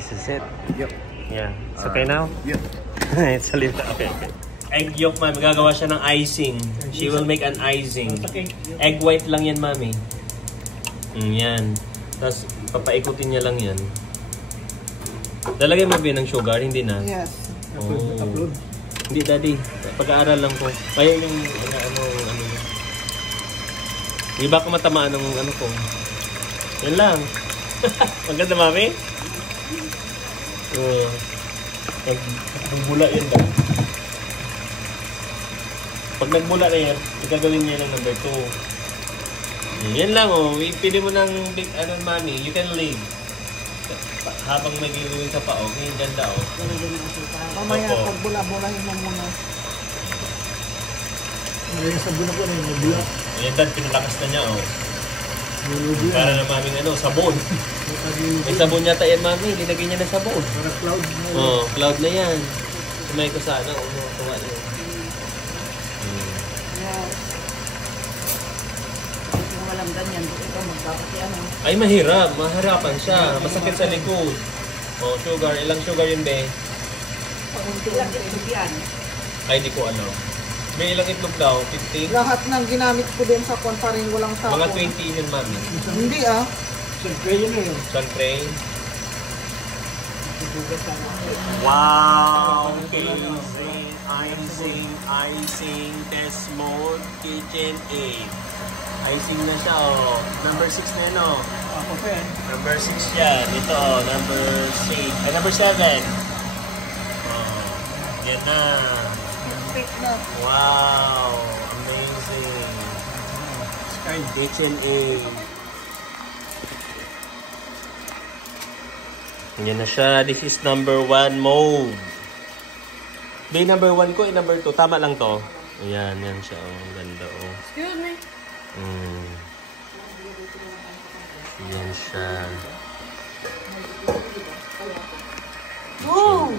This is it. Yep. Yeah. It's okay now? Yep. It's a little okay. Egg yolk, mami. Gagawa siya ng icing. She will make an icing. Egg white lang yan, mami. Yan. Tapos, papaikutin niya lang yan. Lalagay mo ba ng sugar? Hindi na? Yes. Oh. Hindi, daddy. Pag-aaral lang ko. Kaya yung ano. Hindi ba ako matamaan ng ano ko? Yan lang. Maganda, mami? Nagbula yan ba? Pag nagbula na yan, gagawin niya ng number 2. Yan lang, oh. Pili mo ng big, mami. You can leave. Habang may gagawin sa pao, yung ganda, oh. Mamaya, pag bula-bulahin mo muna. Ngayon sa bula ko na yung mabula. Ayan, dad, pinalakas na niya, oh. Para na maming sabon. May sabon yata yan, mami. Linagay niya na sabon. Para cloud na yan. Oh, cloud na yan. Sumay ko sana, tuwa niya. Kung walang ganyan, ikaw magkakati Ay, mahirap. Mahirapan siya. Masakit sa likod. Oh, sugar. Ilang sugar yun, be? Ilang itlog yan? Ay, di ko alam. May ilang itlog daw? 15? Lahat ng ginamit ko din sa konfarin, walang tapon. Mga 20 yun, mami. Hindi Siyempre yun na yun. Siyempre. Wow! Icing, test mode, kitchen 8. Icing na siya, oh. Number 6 na yun, oh. Ako pa yan. Number 6 yan. Ito, number 6. Ay, number 7. Oh, yan na. Wow! Amazing. Kitchen 8. Yan na siya. This is number 1 mode. Bay number 1 ko, number 2. Tama lang to. Ayan, yan siya. Oh, ang ganda, oh. Excuse me. Yan siya. Woo!